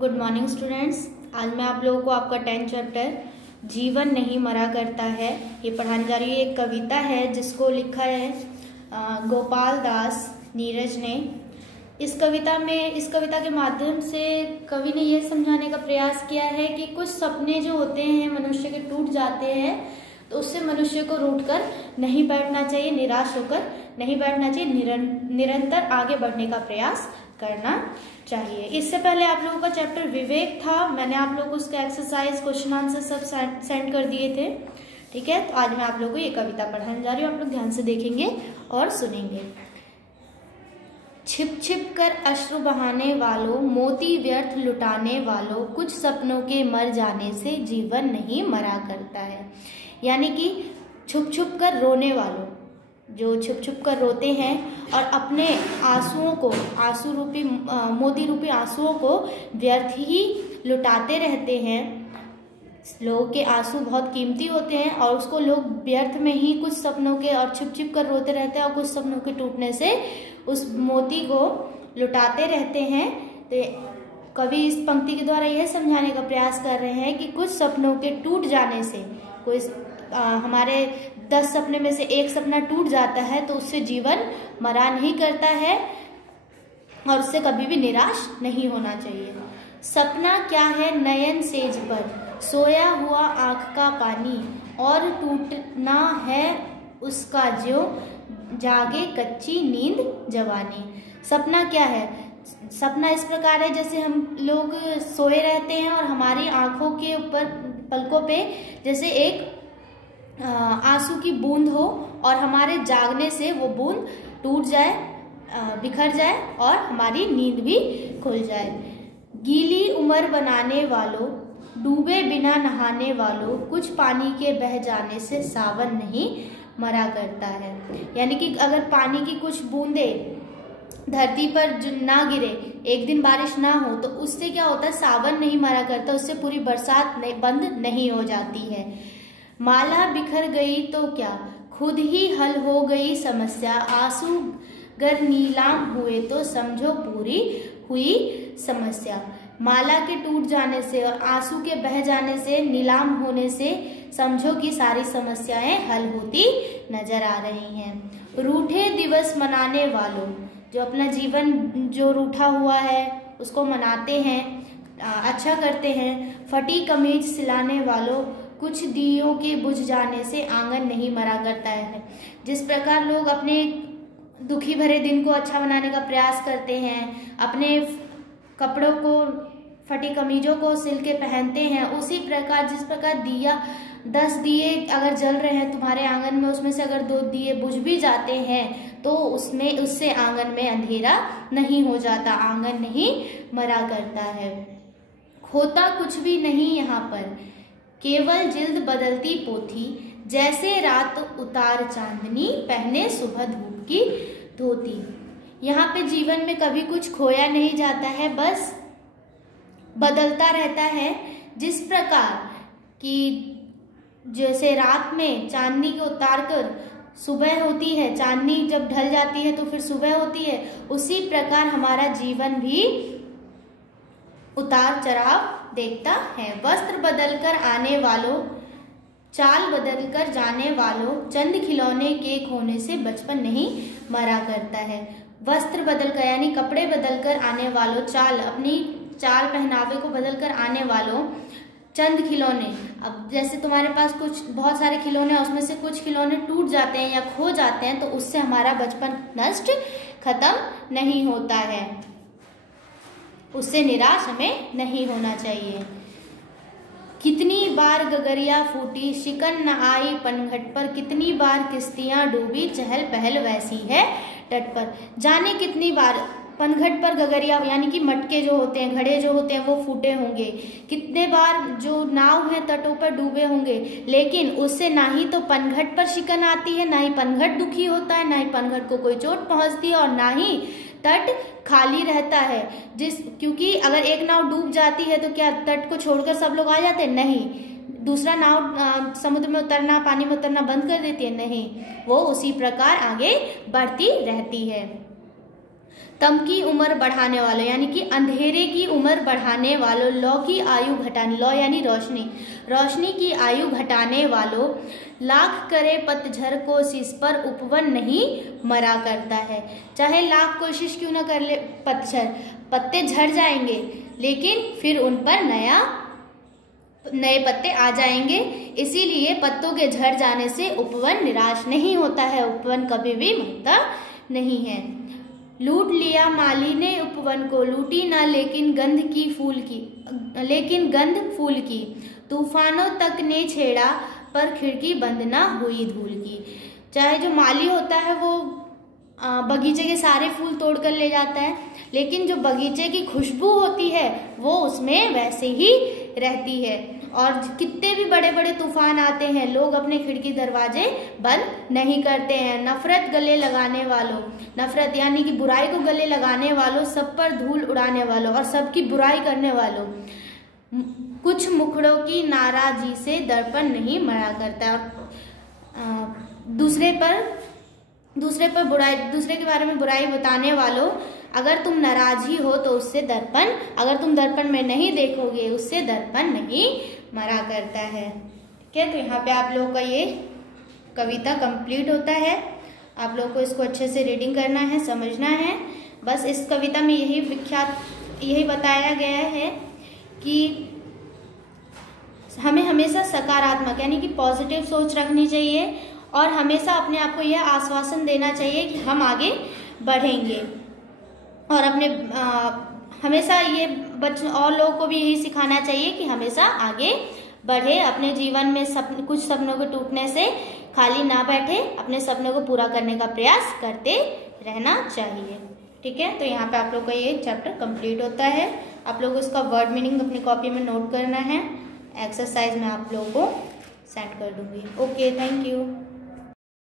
Good morning students. आज मैं आप लोगों को आपका 10th चैप्टर जीवन नहीं मरा करता है ये पढ़ाने जा रही हूँ। एक कविता है जिसको लिखा है गोपाल दास नीरज ने। इस कविता के माध्यम से कवि ने यह समझाने का प्रयास किया है कि कुछ सपने जो होते हैं मनुष्य के टूट जाते हैं, तो उससे मनुष्य को रूठकर नहीं बैठना चाहिए, निराश होकर नहीं बैठना चाहिए, निरंतर आगे बढ़ने का प्रयास करना चाहिए। इससे पहले आप लोगों का चैप्टर विवेक था, मैंने आप लोगों को उसका एक्सरसाइज क्वेश्चन आंसर सब सेंड कर दिए थे। ठीक है, तो आज मैं आप लोगों को ये कविता पढ़ाने जा रही हूँ, आप लोग ध्यान से देखेंगे और सुनेंगे। छिप छिप कर अश्रु बहाने वालों, मोती व्यर्थ लुटाने वालों, कुछ सपनों के मर जाने से जीवन नहीं मरा करता है। यानी कि छुप छुप कर रोने वालों, जो छुप छुप कर रोते हैं और अपने आंसुओं को, आंसू रूपी मोती रूपी आंसुओं को व्यर्थ ही लुटाते रहते हैं। लोगों के आंसू बहुत कीमती होते हैं और उसको लोग व्यर्थ में ही कुछ सपनों के और छुप छुप कर रोते रहते हैं और कुछ सपनों के टूटने से उस मोती को लुटाते रहते हैं। तो कवि इस पंक्ति के द्वारा यह समझाने का प्रयास कर रहे हैं कि कुछ सपनों के टूट जाने से, कोई हमारे 10 सपने में से एक सपना टूट जाता है तो उससे जीवन मरा नहीं करता है और उससे कभी भी निराश नहीं होना चाहिए। सपना क्या है नयन सेज पर, सोया हुआ आंख का पानी, और टूटना है उसका ज्यों जागे कच्ची नींद जवानी। सपना क्या है? सपना इस प्रकार है जैसे हम लोग सोए रहते हैं और हमारी आंखों के ऊपर पलकों पे जैसे एक आंसू की बूंद हो और हमारे जागने से वो बूंद टूट जाए, बिखर जाए और हमारी नींद भी खुल जाए। गीली उम्र बनाने वालों, डूबे बिना नहाने वालों, कुछ पानी के बह जाने से सावन नहीं मरा करता है। यानी कि अगर पानी की कुछ बूंदे धरती पर ना गिरे, एक दिन बारिश ना हो, तो उससे क्या होता है, सावन नहीं मरा करता, उससे पूरी बरसात बंद नहीं हो जाती है। माला बिखर गई तो क्या, खुद ही हल हो गई समस्या, आंसू गर नीलाम हुए तो समझो पूरी हुई समस्या। माला के टूट जाने से और आंसू के बह जाने से, नीलाम होने से समझो कि सारी समस्याएं हल होती नजर आ रही हैं। रूठे दिवस मनाने वालों, जो अपना जीवन जो रूठा हुआ है उसको मनाते हैं, अच्छा करते हैं। फटी कमीज सिलाने वालों, कुछ दियों के बुझ जाने से आंगन नहीं मरा करता है। जिस प्रकार लोग अपने दुखी भरे दिन को अच्छा बनाने का प्रयास करते हैं, अपने कपड़ों को, फटी कमीजों को सिल के पहनते हैं, उसी प्रकार जिस प्रकार 10 दिए अगर जल रहे हैं तुम्हारे आंगन में, उसमें से अगर 2 दिए बुझ भी जाते हैं तो उससे आंगन में अंधेरा नहीं हो जाता, आंगन नहीं मरा करता है। खोता कुछ भी नहीं यहाँ पर, केवल जिल्द बदलती पोथी, जैसे रात उतार चांदनी, पहने सुबह धूप की धोती। यहाँ पे जीवन में कभी कुछ खोया नहीं जाता है, बस बदलता रहता है। जिस प्रकार कि जैसे रात में चांदनी को उतार कर सुबह होती है, चांदनी जब ढल जाती है तो फिर सुबह होती है, उसी प्रकार हमारा जीवन भी उतार चढ़ाव देखता है। वस्त्र बदलकर आने वालों, चाल बदलकर जाने वालों, चंद खिलौने के खोने से बचपन नहीं मरा करता है। वस्त्र बदलकर यानी कपड़े बदलकर आने वालों, अपनी चाल पहनावे को बदलकर आने वालों, चंद खिलौने। अब जैसे तुम्हारे पास कुछ बहुत सारे खिलौने हैं, उसमें से कुछ खिलौने टूट जाते हैं या खो जाते हैं, तो उससे हमारा बचपन नष्ट खत्म नहीं होता है, उससे निराश हमें नहीं होना चाहिए। कितनी बार गगरिया फूटी, शिकन न आई पनघट पर, कितनी बार किश्तियां डूबी, चहल पहल वैसी है तट पर। जाने कितनी बार पनघट पर गगरिया यानी कि मटके जो होते हैं, घड़े जो होते हैं वो फूटे होंगे, कितने बार जो नाव है तटों पर डूबे होंगे, लेकिन उससे ना ही तो पनघट पर शिकन आती है, ना ही पनघट दुखी होता है, ना ही पनघट को कोई चोट पहुंचती है और ना ही तट खाली रहता है। क्योंकि अगर एक नाव डूब जाती है तो क्या तट को छोड़कर सब लोग आ जाते हैं? नहीं। दूसरा नाव समुद्र में उतरना, पानी में उतरना बंद कर देती है? नहीं, वो उसी प्रकार आगे बढ़ती रहती है। तम की उम्र बढ़ाने वालों यानी कि अंधेरे की उम्र बढ़ाने वालों, लौ की आयु घटाने, लौ यानी रोशनी, रोशनी की आयु घटाने वालों, लाख करे पतझर कोशिश पर उपवन नहीं मरा करता है। चाहे लाख कोशिश क्यों ना कर ले पतझर, पत्ते झड़ जाएंगे लेकिन फिर उन पर नए पत्ते आ जाएंगे। इसीलिए पत्तों के झड़ जाने से उपवन निराश नहीं होता है, उपवन कभी भी मरता नहीं है। लूट लिया माली ने उपवन को, लूटी ना लेकिन गंध फूल की, तूफानों तक ने छेड़ा पर खिड़की बंद ना हुई धूल की। चाहे जो माली होता है वो बगीचे के सारे फूल तोड़ कर ले जाता है, लेकिन जो बगीचे की खुशबू होती है वो उसमें वैसे ही रहती है। और कितने भी बड़े बड़े तूफान आते हैं, लोग अपने खिड़की दरवाजे बंद नहीं करते हैं। नफरत गले लगाने वालों, नफरत यानी कि बुराई को गले लगाने वालों, सब पर धूल उड़ाने वालों और सबकी बुराई करने वालों, कुछ मुखड़ों की नाराजी से दर्पण नहीं मरा करता। और दूसरे के बारे में बुराई बताने वालों, अगर तुम नाराज ही हो तो उससे दर्पण, अगर तुम दर्पण में नहीं देखोगे उससे दर्पण नहीं मरा करता है। ठीक है, तो यहाँ पे आप लोगों का ये कविता कंप्लीट होता है। आप लोगों को इसको अच्छे से रीडिंग करना है, समझना है। बस इस कविता में यही बताया गया है कि हमें हमेशा सकारात्मक यानी कि पॉजिटिव सोच रखनी चाहिए और हमेशा अपने आप को यह आश्वासन देना चाहिए कि हम आगे बढ़ेंगे। और हमेशा ये और लोगों को भी यही सिखाना चाहिए कि हमेशा आगे बढ़े, अपने जीवन में कुछ सपनों के टूटने से खाली ना बैठे, अपने सपनों को पूरा करने का प्रयास करते रहना चाहिए। ठीक है, तो यहाँ पे आप लोग का ये चैप्टर कंप्लीट होता है। आप लोगों को इसका वर्ड मीनिंग अपनी कॉपी में नोट करना है, एक्सरसाइज में आप लोगों को सेंड कर दूंगी। Okay, thank you.